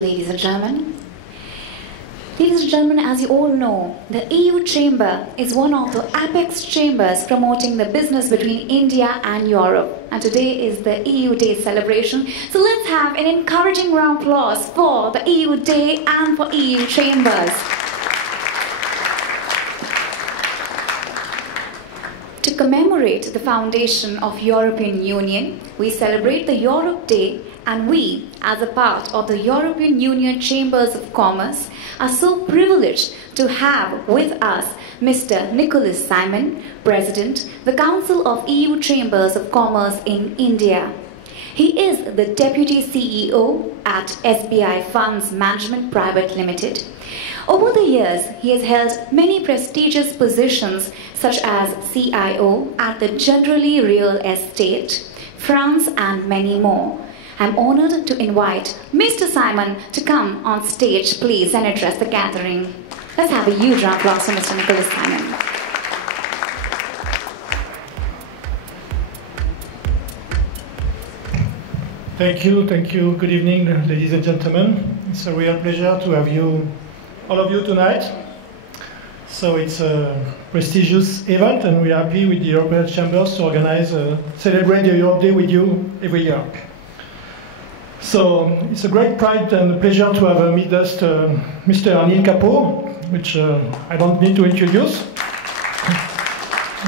Ladies and gentlemen, as you all know, the EU Chamber is one of the apex chambers promoting the business between India and Europe. And today is the EU Day celebration. So let's have an encouraging round of applause for the EU Day and for EU Chambers. To commemorate the foundation of European Union, we celebrate the Europe Day, and we, as a part of the European Union Chambers of Commerce, are so privileged to have with us Mr. Nicholas Simon, President, the Council of EU Chambers of Commerce in India. He is the Deputy CEO at SBI Funds Management Private Limited. Over the years, he has held many prestigious positions such as CIO at the Generali Real Estate, France, and many more. I'm honored to invite Mr. Simon to come on stage, please, and address the gathering. Let's have a huge round of applause for Mr. Nicholas Simon. Thank you. Good evening, ladies and gentlemen. It's a real pleasure to have all of you tonight. So it's a prestigious event, and we're happy with the European Chambers to organize, celebrate the Europe Day with you every year. So it's a great pride and a pleasure to have meet us Mr. Anil Kapoor, which I don't need to introduce.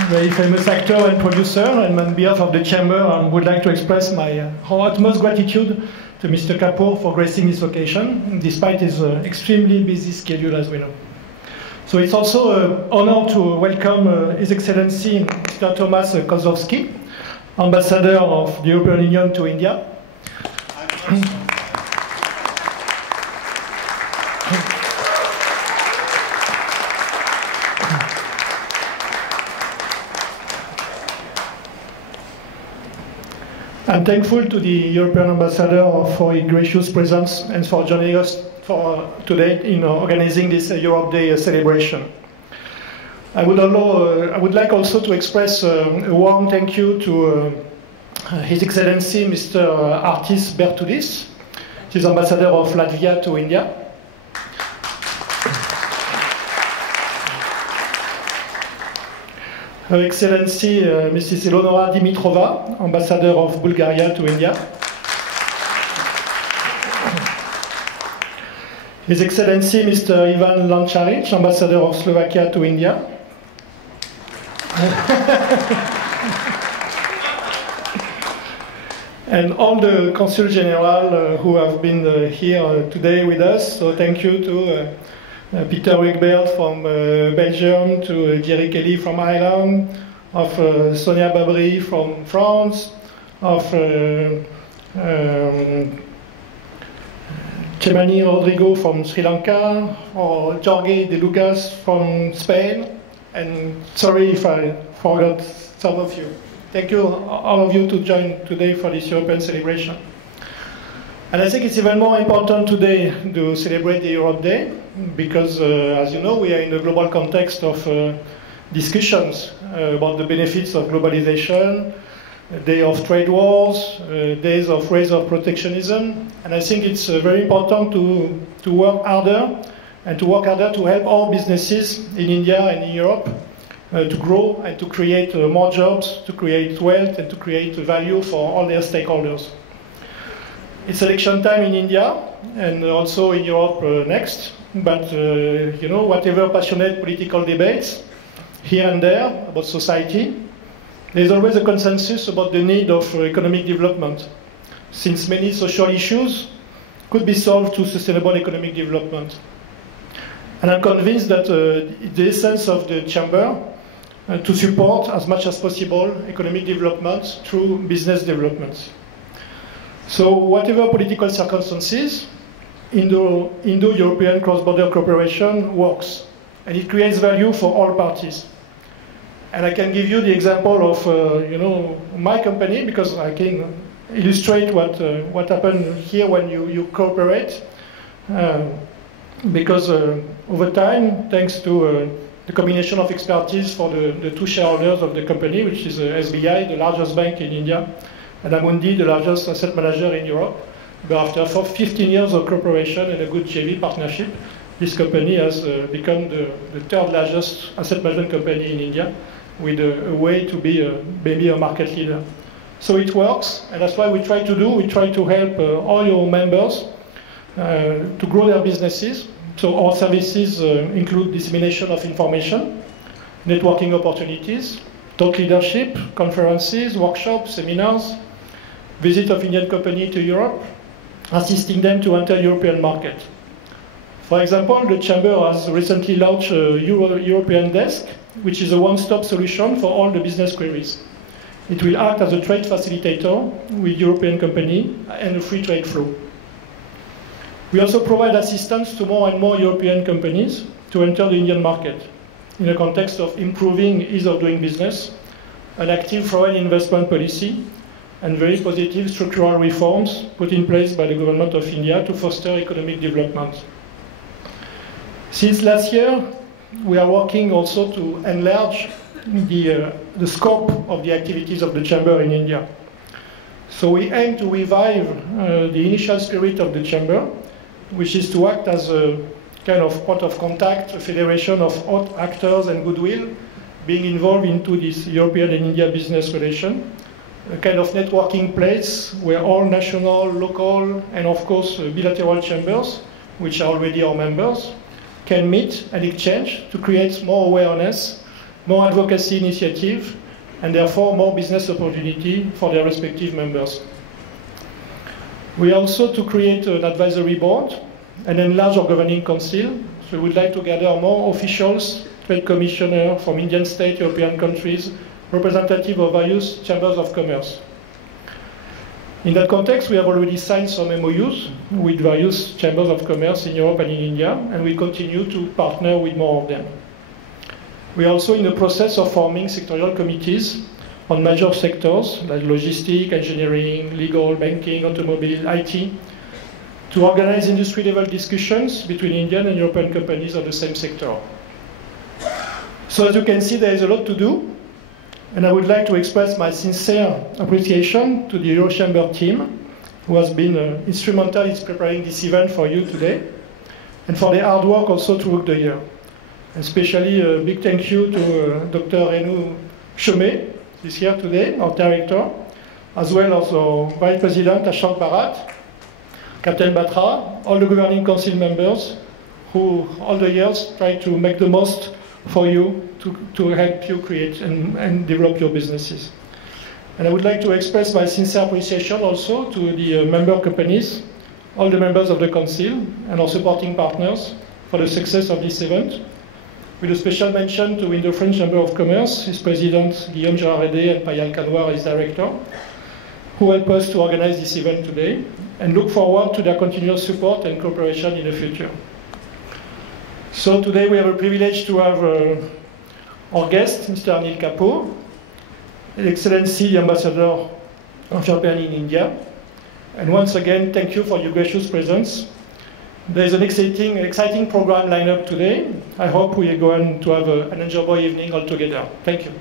Very famous actor and producer, and on behalf of the Chamber, I would like to express my utmost gratitude to Mr. Kapoor for gracing this occasion, despite his extremely busy schedule, as we know. So it's also an honor to welcome His Excellency Mr. Thomas Kozłowski, Ambassador of the European Union to India. I'm thankful to the European Ambassador for his gracious presence and for joining us today in organizing this Europe Day celebration. I would like also to express a warm thank you to His Excellency Mr. Artis Bertudis, who is Ambassador of Latvia to India. Her Excellency Mrs. Eleonora Dimitrova, Ambassador of Bulgaria to India. His Excellency Mr. Ivan Lancharic, Ambassador of Slovakia to India. And all the Consul General who have been here today with us. So thank you to Peter Wigbert from Belgium, to Jerry Kelly from Ireland, of Sonia Babri from France, of Chemani Rodrigo from Sri Lanka, or Jorge de Lucas from Spain. And sorry if I forgot some of you. Thank you, all of you, to join today for this European celebration. And I think it's even more important today to celebrate the Europe Day, because, as you know, we are in a global context of discussions about the benefits of globalization, day of trade wars, days of rise of protectionism. And I think it's very important to work harder, and to work harder to help all businesses in India and in Europe to grow and to create more jobs, to create wealth, and to create value for all their stakeholders. It's election time in India and also in Europe next, but you know, whatever passionate political debates here and there about society, there's always a consensus about the need of economic development, since many social issues could be solved through sustainable economic development. And I'm convinced that the essence of the Chamber to support as much as possible economic development through business development. So whatever political circumstances, Indo-European cross-border cooperation works, and it creates value for all parties. And I can give you the example of you know, my company, because I can illustrate what happened here when you cooperate. Because over time, thanks to the combination of expertise for the two shareholders of the company, which is SBI, the largest bank in India, and Amundi, the largest asset manager in Europe, But after 15 years of cooperation and a good JV partnership, this company has become the third largest asset management company in India, with a way to be maybe a market leader. So it works, and that's what we try to do. We try to help all your members to grow their businesses. So our services include dissemination of information, networking opportunities, thought leadership, conferences, workshops, seminars, visit of Indian company to Europe, assisting them to enter European market. For example, the Chamber has recently launched a European desk, which is a one-stop solution for all the business queries. It will act as a trade facilitator with European company and a free trade flow. We also provide assistance to more and more European companies to enter the Indian market in the context of improving ease of doing business, an active foreign investment policy, and very positive structural reforms put in place by the government of India to foster economic development. Since last year, we are working also to enlarge the scope of the activities of the Chamber in India. So we aim to revive the initial spirit of the Chamber, which is to act as a kind of point of contact, a federation of all actors and goodwill being involved into this European and India business relation, a kind of networking place where all national, local, and of course bilateral chambers, which are already our members, can meet and exchange to create more awareness, more advocacy initiative, and therefore more business opportunity for their respective members. We also to create an advisory board and enlarge our governing council. So we would like to gather more officials, trade commissioner from Indian state, European countries, representative of various chambers of commerce. In that context, we have already signed some MOUs with various chambers of commerce in Europe and in India, and we continue to partner with more of them. We are also in the process of forming sectorial committees on major sectors like logistics, engineering, legal, banking, automobile, IT, to organize industry-level discussions between Indian and European companies of the same sector. So as you can see, there is a lot to do, and I would like to express my sincere appreciation to the Eurochamber team, who has been instrumental in preparing this event for you today, and for their hard work also throughout the year. Especially a big thank you to Dr. Renu Chomet, who is here today, our director, as well as our Vice President Ashok Bharat, Captain Batra, all the governing council members who all the years try to make the most for you to help you create and develop your businesses. And I would like to express my sincere appreciation also to the member companies, all the members of the council and our supporting partners for the success of this event, with a special mention to Indo-French Chamber of Commerce, its president Guillaume Gérard-Redé and Payal Kanwar, his director, who helped us to organize this event today, and look forward to their continuous support and cooperation in the future. So today we have a privilege to have our guest, Mr. Anil Kapoor, His Excellency the Ambassador of Japan in India. And once again, thank you for your gracious presence. There is an exciting program lined up today. I hope we are going to have an enjoyable evening all together. Thank you.